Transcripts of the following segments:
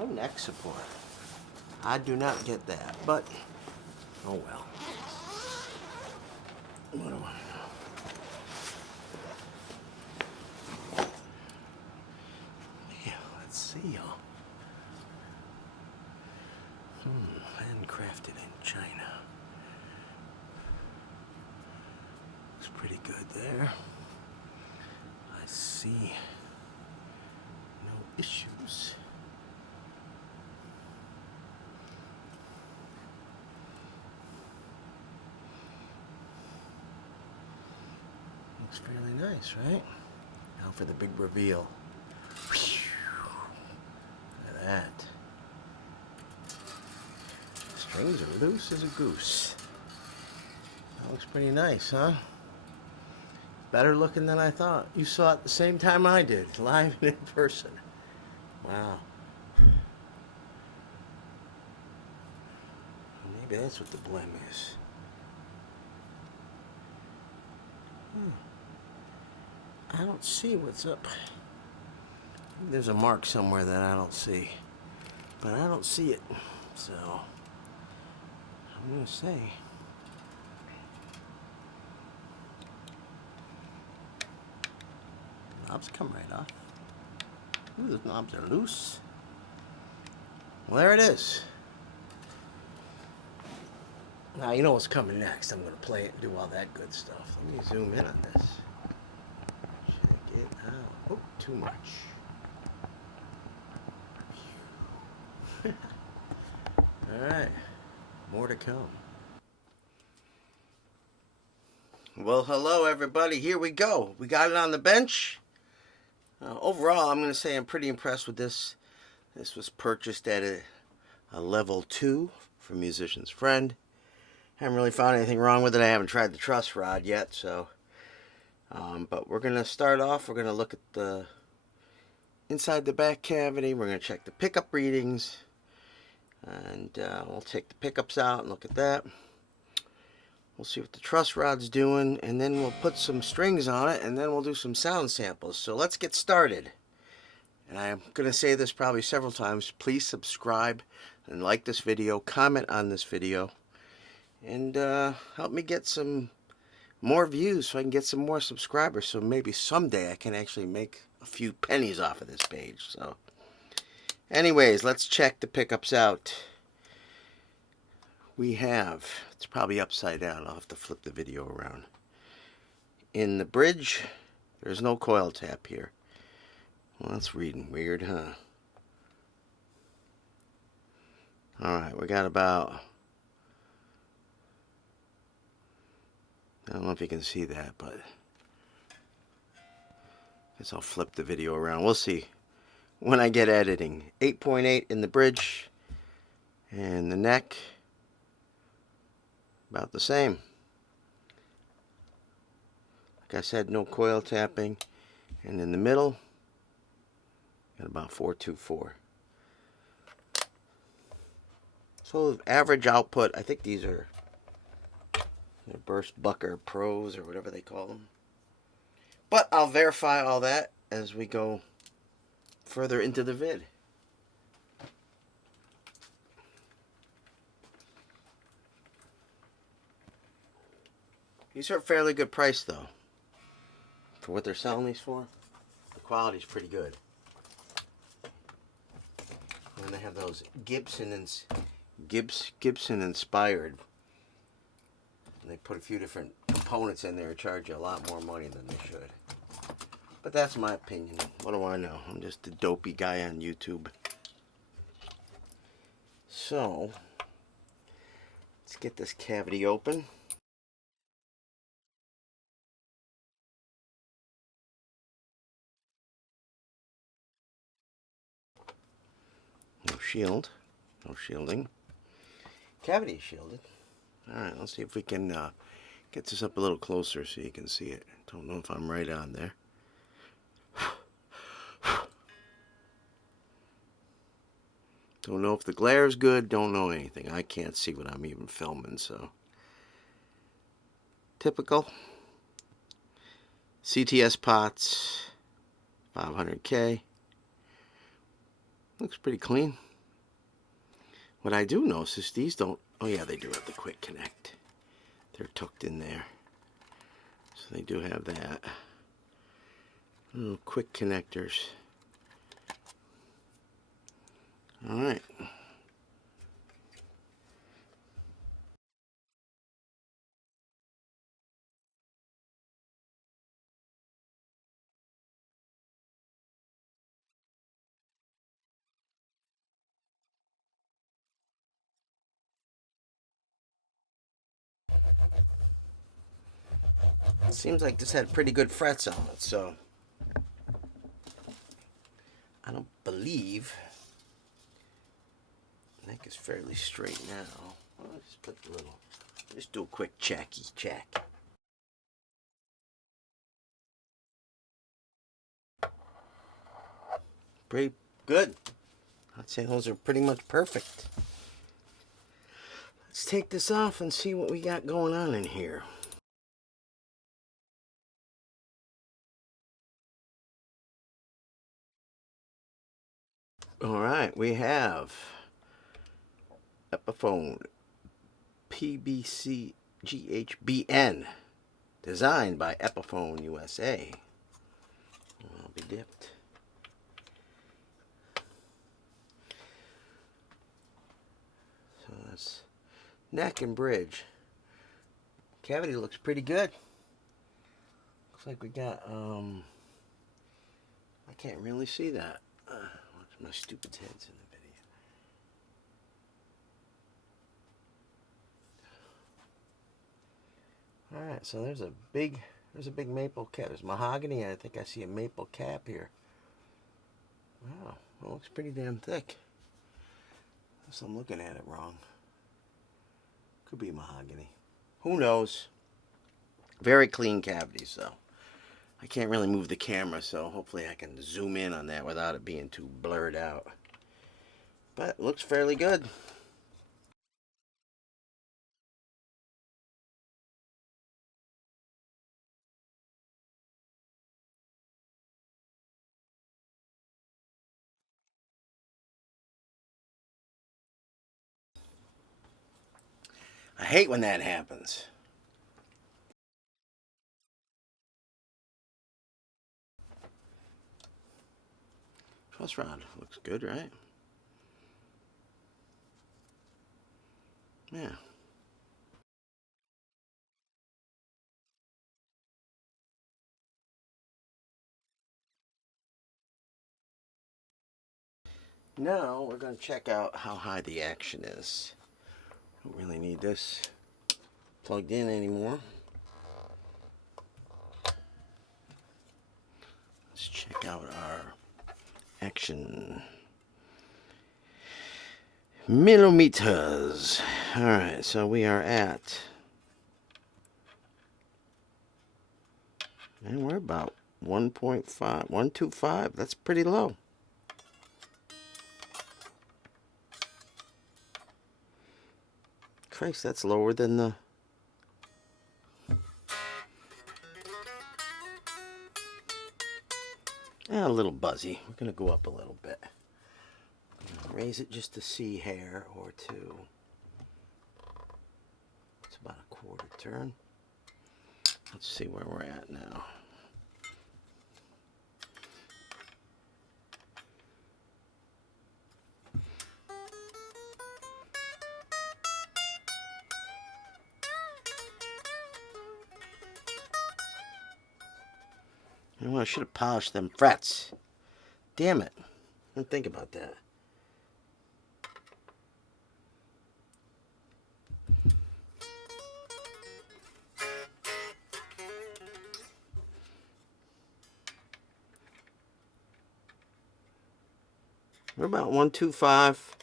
No neck support. I do not get that, but oh well. What do I know? Yeah, let's see, y'all. Handcrafted in China. Looks pretty good there. I see no issues. Looks fairly nice, right? Now for the big reveal. Look at that. Strings are loose as a goose. That looks pretty nice, huh? Better looking than I thought. You saw it the same time I did, live and in person. Wow. Maybe that's what the blem is. I don't see what's up. There's a mark somewhere that I don't see. But I don't see it. So, I'm going to say. Knobs come right off. Ooh, those knobs are loose. Well, there it is. Now, you know what's coming next. I'm going to play it and do all that good stuff. Let me zoom in on this. Check it out. Oh, too much. Alright. More to come. Well, hello, everybody. Here we go. We got it on the bench. Overall, I'm going to say I'm pretty impressed with this. This was purchased at a level 2 from Musician's Friend. Haven't really found anything wrong with it. I haven't tried the truss rod yet, so. But we're going to start off. We're going to look at the inside the back cavity. We're going to check the pickup readings. And we'll take the pickups out and look at that. We'll see what the truss rod's doing, and then we'll put some strings on it, and then we'll do some sound samples. So let's get started. And I'm going to say this probably several times. Please subscribe and like this video, comment on this video, and help me get some more views so I can get some more subscribers. So maybe someday I can actually make a few pennies off of this page. So anyways, let's check the pickups out. We have, it's probably upside down, I'll have to flip the video around. In the bridge, there's no coil tap here. Well, that's reading weird, huh? Alright, we got about, I don't know if you can see that, but I guess I'll flip the video around. We'll see when I get editing. 8.8 in the bridge, and the neck about the same. Like I said, no coil tapping. And in the middle, got about 424. So average output, I think these are Burst Bucker Pros or whatever they call them. But I'll verify all that as we go further into the vid. These are a fairly good price, though, for what they're selling these for. The quality's pretty good. And they have those Gibson inspired. And they put a few different components in there, charge you a lot more money than they should. But that's my opinion. What do I know? I'm just a dopey guy on YouTube. So, let's get this cavity open. No shield, no shielding. Cavity is shielded. Alright, let's see if we can get this up a little closer so you can see it. Don't know if I'm right on there. Don't know if the glare is good, don't know anything. I can't see what I'm even filming, so. Typical. CTS pots, 500K. Looks pretty clean. What I do notice is these don't, oh yeah, they do have the quick connect. They're tucked in there. So they do have that. Little quick connectors. Alright. Seems like this had pretty good frets on it, so I don't believe neck is fairly straight now. Well, let's put the little, just do a quick check. Pretty good. I'd say those are pretty much perfect. Let's take this off and see what we got going on in here. Alright, we have Epiphone PBC GHBN, designed by Epiphone USA. I'll be dipped. So that's neck and bridge. Cavity looks pretty good. Looks like we got, I can't really see that. My stupid head's in the video. Alright, so there's a big maple cap. There's mahogany, and I think I see a maple cap here. Wow, that looks pretty damn thick. Unless I'm looking at it wrong. Could be mahogany. Who knows? Very clean cavity, so I can't really move the camera, so hopefully I can zoom in on that without it being too blurred out. But it looks fairly good. I hate when that happens. Truss rod looks good, right? Yeah. Now we're going to check out how high the action is. Don't really need this plugged in anymore. Let's check out our action millimeters. Alright, so we are at, and we're about 1.5, 125. That's pretty low. Christ, that's lower than the... a little buzzy. We're going to go up a little bit. Raise it just to see hair or two. It's about a quarter turn. Let's see where we're at now. I should have polished them frets. Damn it. I didn't think about that. We're about 125.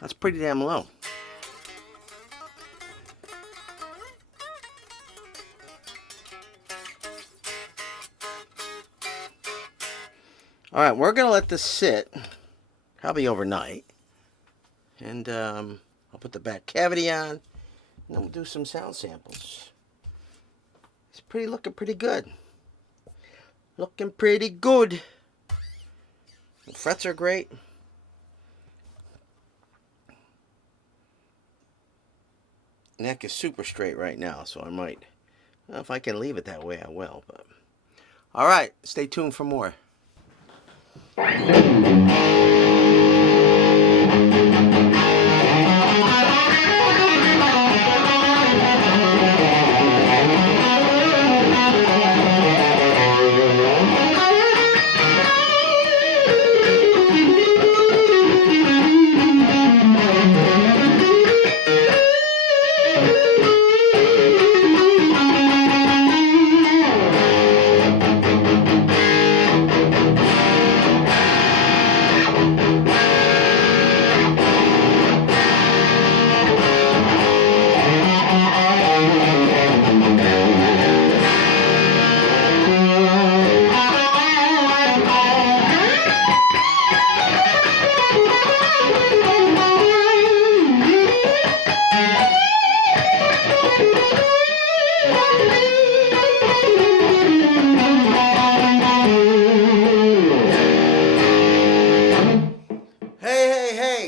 That's pretty damn low. Alright, we're going to let this sit, probably overnight. And I'll put the back cavity on, and then we'll do some sound samples. It's looking pretty good. Looking pretty good. The frets are great. neck is super straight right now, so I might, well, if I can leave it that way, I will. But all right, stay tuned for more.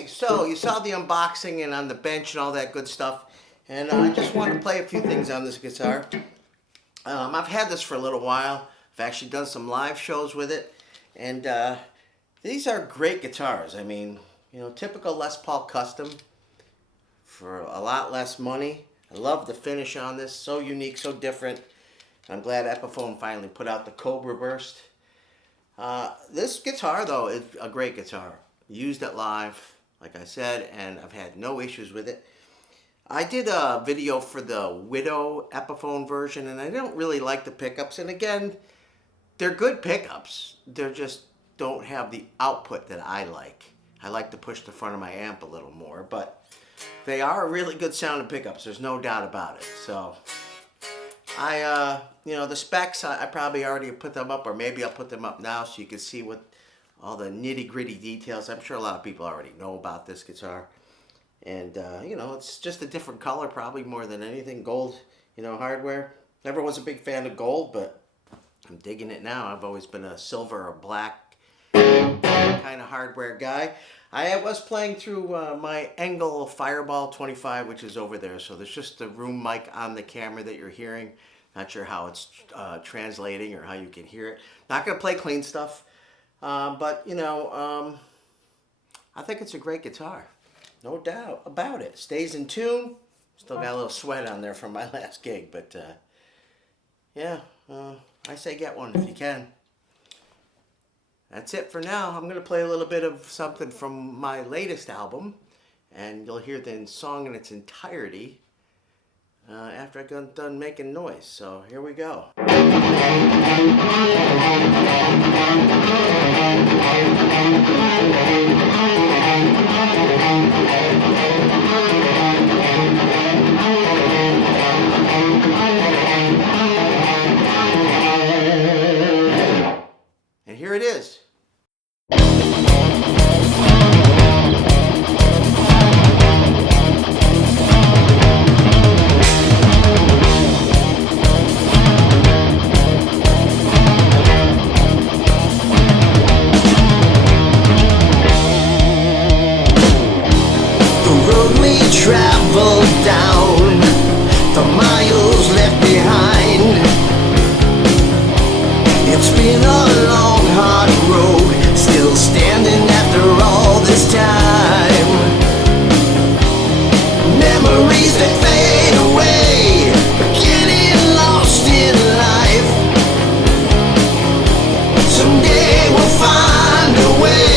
So you saw the unboxing and on the bench and all that good stuff, and I just wanted to play a few things on this guitar. I've had this for a little while. I've actually done some live shows with it, and these are great guitars. I mean, you know, typical Les Paul custom for a lot less money. I love the finish on this, so unique, so different. I'm glad Epiphone finally put out the Cobra burst. This guitar, though, is a great guitar. Used it live, like I said, and I've had no issues with it. I did a video for the Widow Epiphone version, and I don't really like the pickups. And again, they're good pickups. They just don't have the output that I like. I like to push the front of my amp a little more, but they are really good sounding pickups. There's no doubt about it. So you know, the specs, I probably already put them up, or maybe I'll put them up now so you can see what all the nitty-gritty details. I'm sure a lot of people already know about this guitar. And, you know, it's just a different color probably more than anything. Gold, you know, hardware. Never was a big fan of gold, but I'm digging it now. I've always been a silver or black kind of hardware guy. I was playing through my Engel Fireball 25, which is over there. So there's just the room mic on the camera that you're hearing. Not sure how it's translating or how you can hear it. Not going to play clean stuff. But, you know, I think it's a great guitar. No doubt about it. Stays in tune. Still got a little sweat on there from my last gig. But, yeah, I say get one if you can. That's it for now. I'm going to play a little bit of something from my latest album. And you'll hear the song in its entirety after I get done making noise. So here we go. And here it is. Travel down the miles left behind. It's been a long, hard road, still standing after all this time. Memories that fade away, getting lost in life. Someday we'll find a way.